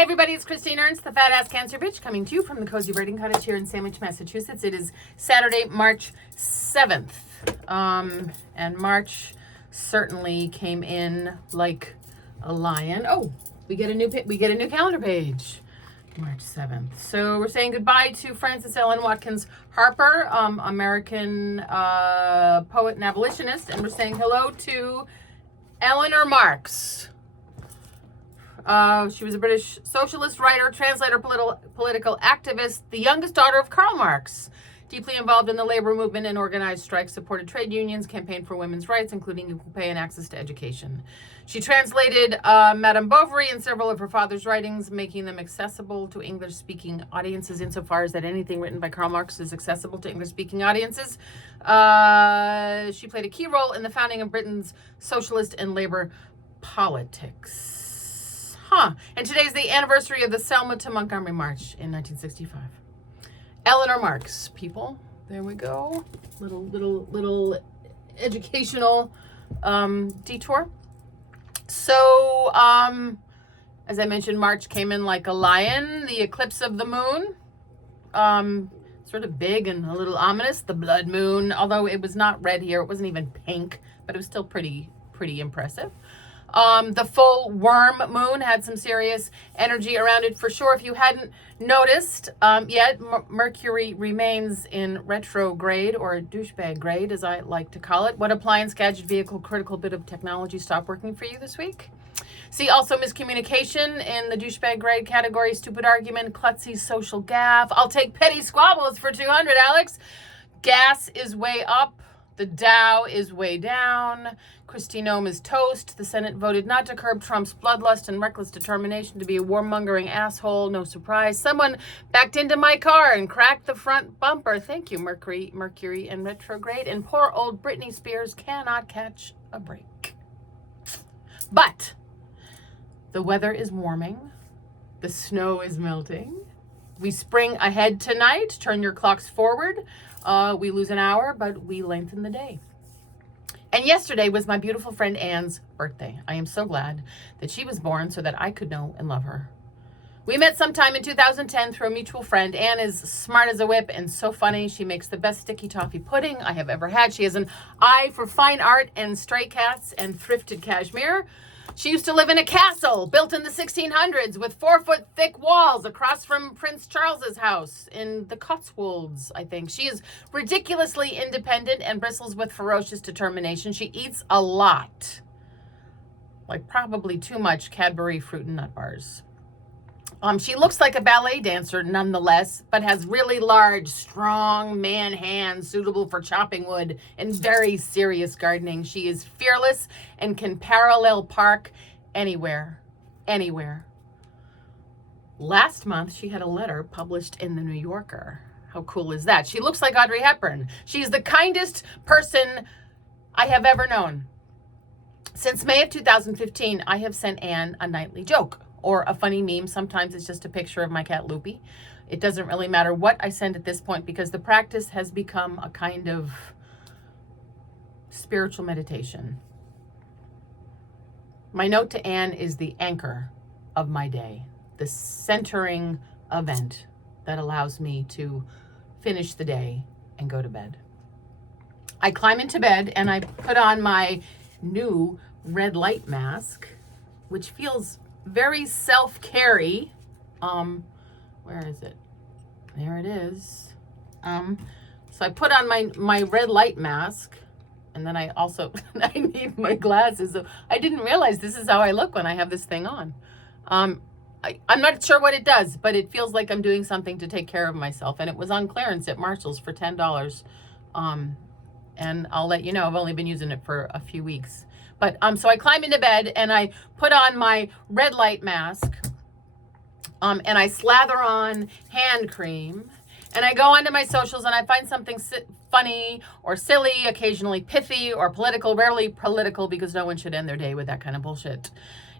Hey everybody, it's Christine Ernst, the Fat Ass Cancer Bitch, coming to you from the Cozy Writing Cottage here in Sandwich, Massachusetts. It is Saturday, March 7th. And March certainly came in like a lion. Oh, we get a new calendar page. March 7th. So we're saying goodbye to Frances Ellen Watkins Harper, American poet and abolitionist, and we're saying hello to Eleanor Marx. She was a British socialist, writer, translator, political activist, the youngest daughter of Karl Marx. Deeply involved in the labor movement and organized strikes, supported trade unions, campaigned for women's rights, including equal pay and access to education. She translated Madame Bovary and several of her father's writings, making them accessible to English-speaking audiences insofar as that anything written by Karl Marx is accessible to English-speaking audiences. She played a key role in the founding of Britain's socialist and labor politics. And today's the anniversary of the Selma to Montgomery March in 1965. Eleanor Marx, people. There we go. Little educational detour. So, as I mentioned, March came in like a lion. The eclipse of the moon, sort of big and a little ominous. The blood moon, although it was not red here, it wasn't even pink, but it was still pretty impressive. The full worm moon had some serious energy around it for sure. If you hadn't noticed yet, Mercury remains in retrograde, or douchebag grade, as I like to call it. What appliance, gadget, vehicle, critical bit of technology stopped working for you this week? See also miscommunication in the douchebag grade category, stupid argument, klutzy social gaffe. I'll take petty squabbles for 200, Alex. Gas is way up. The Dow is way down. Kristi Noem is toast. The Senate voted not to curb Trump's bloodlust and reckless determination to be a warmongering asshole. No surprise. Someone backed into my car and cracked the front bumper. Thank you, Mercury in retrograde. And poor old Britney Spears cannot catch a break. But the weather is warming. The snow is melting. We spring ahead tonight. Turn your clocks forward. We lose an hour, but we lengthen the day. And yesterday was my beautiful friend Anne's birthday. I am so glad that she was born so that I could know and love her. We met sometime in 2010 through a mutual friend. Anne is smart as a whip and so funny. She makes the best sticky toffee pudding I have ever had. She has an eye for fine art and stray cats and thrifted cashmere. She used to live in a castle built in the 1600s with 4-foot thick walls across from Prince Charles's house in the Cotswolds, I think. She is ridiculously independent and bristles with ferocious determination. She eats a lot, like probably too much Cadbury fruit and nut bars. She looks like a ballet dancer nonetheless, but has really large, strong man hands suitable for chopping wood and very serious gardening. She is fearless and can parallel park anywhere. Last month, she had a letter published in the New Yorker. How cool is that? She looks like Audrey Hepburn. She's the kindest person I have ever known. Since May of 2015, I have sent Anne a nightly joke or a funny meme. Sometimes it's just a picture of my cat Loopy. It doesn't really matter what I send at this point because the practice has become a kind of spiritual meditation. My note to Anne is the anchor of my day, the centering event that allows me to finish the day and go to bed. I climb into bed and I put on my new red light mask, which feels very self-carry. Where is it? There it is. So I put on my red light mask, and then I also I need my glasses. I didn't realize this is how I look when I have this thing on. I'm not sure what it does, but it feels like I'm doing something to take care of myself. And it was on clearance at Marshall's for $10. And I'll let you know, I've only been using it for a few weeks. But so I climb into bed and I put on my red light mask, and I slather on hand cream, and I go onto my socials and I find something funny or silly, occasionally pithy or political, rarely political, because no one should end their day with that kind of bullshit.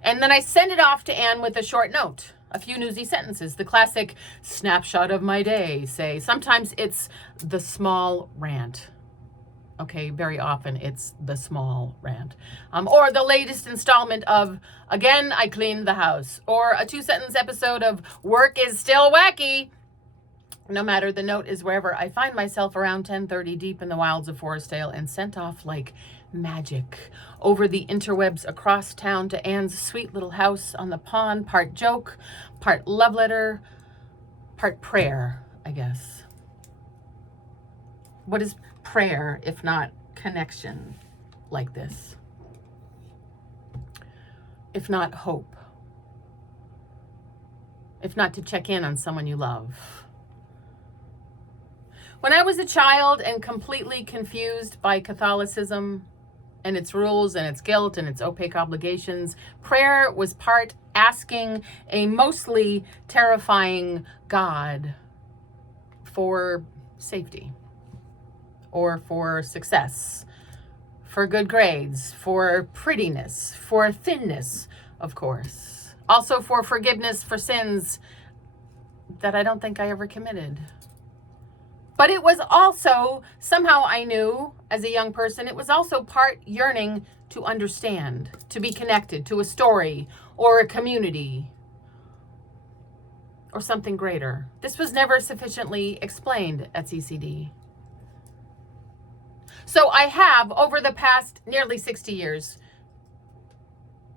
And then I send it off to Anne with a short note, a few newsy sentences, the classic snapshot of my day, say. Sometimes it's the small rant Okay, very often it's the small rant. Or the latest installment of Again, I Cleaned the House. Or a 2-sentence episode of Work is Still Wacky. No matter, the note is wherever I find myself around 10:30 deep in the wilds of Forestdale and sent off like magic over the interwebs across town to Anne's sweet little house on the pond, part joke, part love letter, part prayer, I guess. What is prayer if not connection like this? If not hope? If not to check in on someone you love? When I was a child and completely confused by Catholicism and its rules and its guilt and its opaque obligations, prayer was part asking a mostly terrifying God for safety, or for success, for good grades, for prettiness, for thinness, of course. Also for forgiveness for sins that I don't think I ever committed. But it was also, somehow I knew as a young person, it was also part yearning to understand, to be connected to a story or a community or something greater. This was never sufficiently explained at CCD. So I have, over the past nearly 60 years,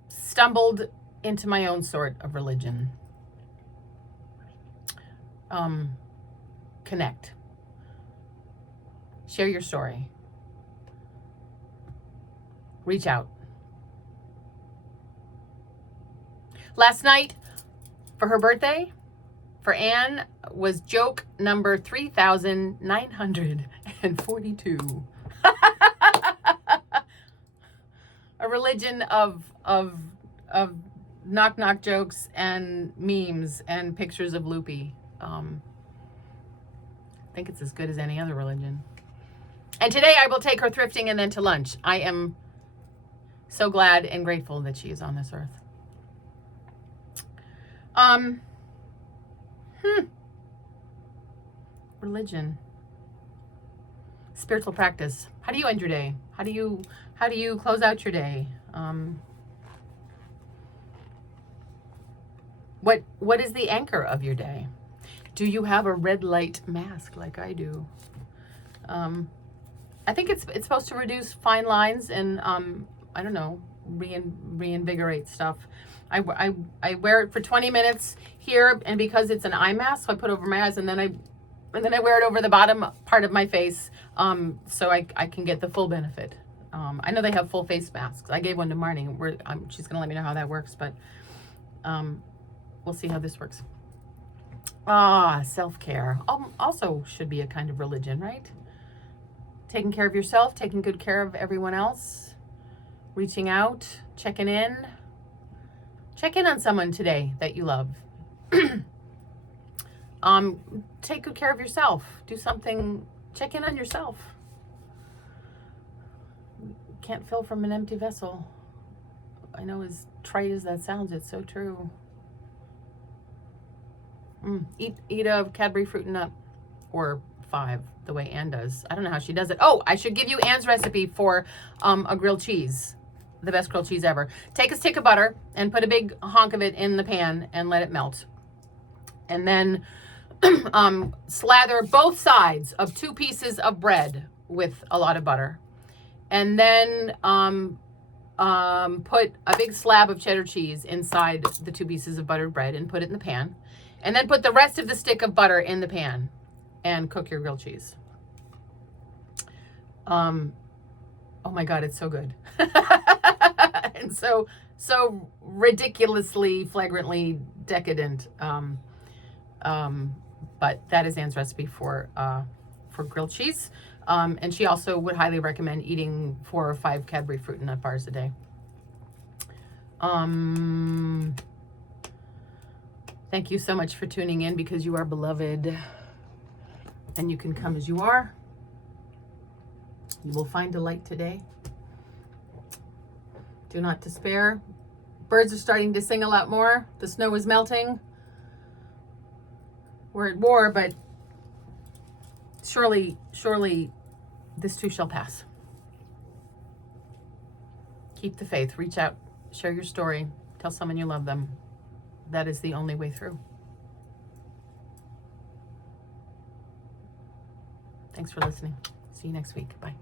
stumbled into my own sort of religion. Connect. Share your story. Reach out. Last night, for her birthday, for Anne, was joke number 3,942. A religion of knock knock jokes and memes and pictures of Loopy. I think it's as good as any other religion. And today I will take her thrifting and then to lunch. I am so glad and grateful that she is on this earth. Religion. Spiritual practice. How do you end your day? How do you close out your day? What is the anchor of your day? Do you have a red light mask like I do? I think it's supposed to reduce fine lines and I don't know, reinvigorate stuff. I wear it for 20 minutes here, and because it's an eye mask, so I put it over my eyes, and then I wear it over the bottom part of my face, so I can get the full benefit. I know they have full face masks. I gave one to Marnie. She's gonna let me know how that works, but we'll see how this works. Self-care also should be a kind of religion, right? Taking care of yourself, taking good care of everyone else, reaching out, checking in. Check in on someone today that you love. Take good care of yourself. Do something, check in on yourself. Can't fill from an empty vessel. I know, as trite as that sounds, it's so true. Eat a Cadbury Fruit and Nut, or 5, the way Anne does. I don't know how she does it. Oh, I should give you Anne's recipe for a grilled cheese. The best grilled cheese ever. Take a stick of butter and put a big honk of it in the pan and let it melt. And then slather both sides of 2 pieces of bread with a lot of butter. And then put a big slab of cheddar cheese inside the 2 pieces of buttered bread and put it in the pan. And then put the rest of the stick of butter in the pan and cook your grilled cheese. Oh my God, it's so good. And so ridiculously, flagrantly decadent. But that is Anne's recipe for grilled cheese. And she also would highly recommend eating 4 or 5 Cadbury Fruit and Nut bars a day. Thank you so much for tuning in, because you are beloved and you can come as you are. You will find delight today. Do not despair. Birds are starting to sing a lot more. The snow is melting. We're at war, but surely this too shall pass. Keep the faith. Reach out. Share your story. Tell someone you love them. That is the only way through. Thanks for listening. See you next week. Bye.